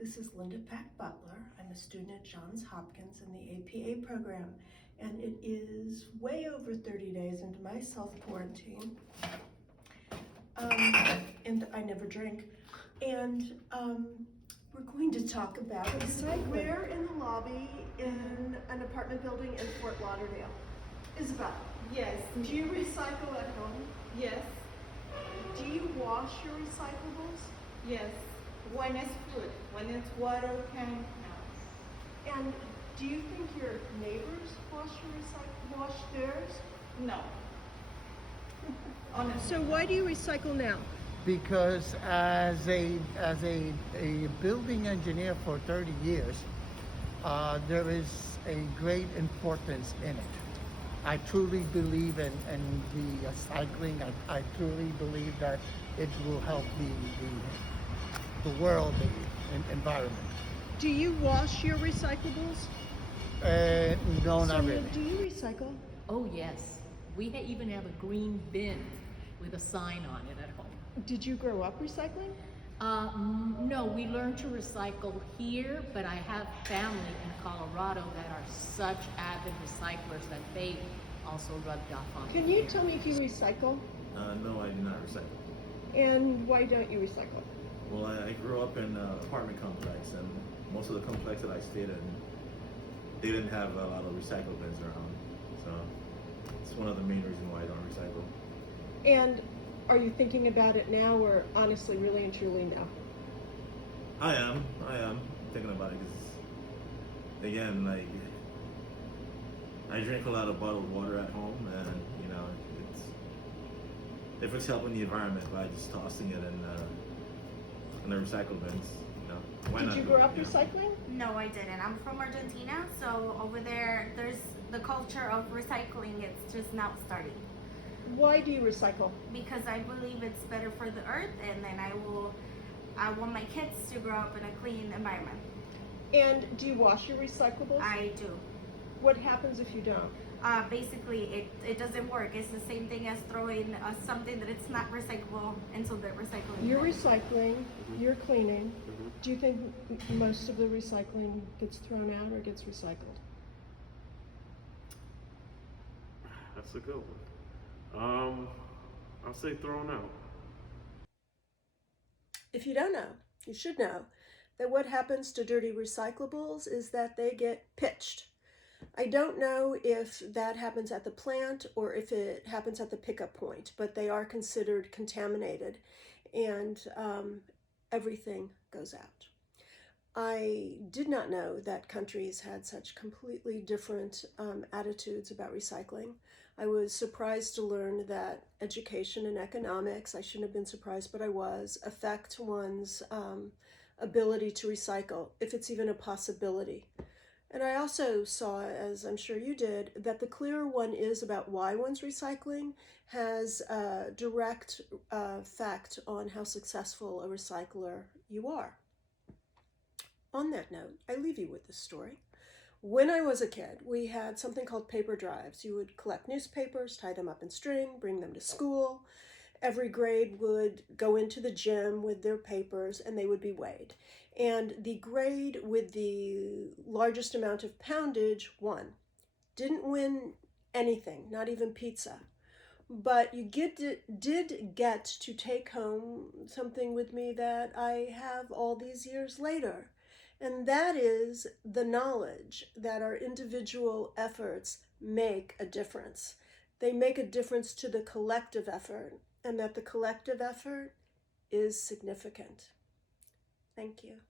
This is Linda Pack Butler. I'm a student at Johns Hopkins in the APA program, and it is way over 30 days into my self-quarantine. And I never drink. And we're going to talk about recycling. We're in the lobby in an apartment building in Fort Lauderdale. Isabel. Yes. Do you recycle at home? Yes. Do you wash your recyclables? Yes. When it's food, when it's water, can no. And do you think your neighbors wash theirs? No. Honestly. So why do you recycle now? Because as a building engineer for 30 years, there is a great importance in it. I truly believe in the recycling. I truly believe that it will help the world, the environment. Do you wash your recyclables? No, not really. Do you recycle? Oh yes, we even have a green bin with a sign on it at home. Did you grow up recycling? No, we learned to recycle here, but I have family in Colorado that are such avid recyclers that they also rubbed off on Can me you here. tell me if you recycle? No, I do not recycle. And why don't you recycle? Well, I grew up in an apartment complex, and most of the complex that I stayed in, they didn't have a lot of recycle bins around. So it's one of the main reasons why I don't recycle. And are you thinking about it now, or honestly, really and truly no? I am thinking about it because, again, like, I drink a lot of bottled water at home, and you know, if it's helping the environment by just tossing it in the recycle bins, you know, why not? Did you grow up recycling? No, I didn't. I'm from Argentina, so over there, there's the culture of recycling. It's just now starting. Why do you recycle? Because I believe it's better for the earth, and then I want my kids to grow up in a clean environment. And do you wash your recyclables? I do. What happens if you don't? Basically, it doesn't work. It's the same thing as throwing something that it's not recyclable into the recycling. You're recycling, you're cleaning. Do you think most of the recycling gets thrown out or gets recycled? That's a good one. I'll say thrown out. If you don't know, you should know that what happens to dirty recyclables is that they get pitched. I don't know if that happens at the plant or if it happens at the pickup point, but they are considered contaminated, and everything goes out. I did not know that countries had such completely different attitudes about recycling. I was surprised to learn that education and economics, I shouldn't have been surprised, but I was, affect one's ability to recycle, if it's even a possibility. And I also saw, as I'm sure you did, that the clearer one is about why one's recycling has a direct effect on how successful a recycler you are. On that note, I leave you with this story. When I was a kid, we had something called paper drives. You would collect newspapers, tie them up in string, bring them to school. Every grade would go into the gym with their papers, and they would be weighed. And the grade with the largest amount of poundage won. Didn't win anything, not even pizza. But you did get to take home something with me that I have all these years later. And that is the knowledge that our individual efforts make a difference. They make a difference to the collective effort, and that the collective effort is significant. Thank you.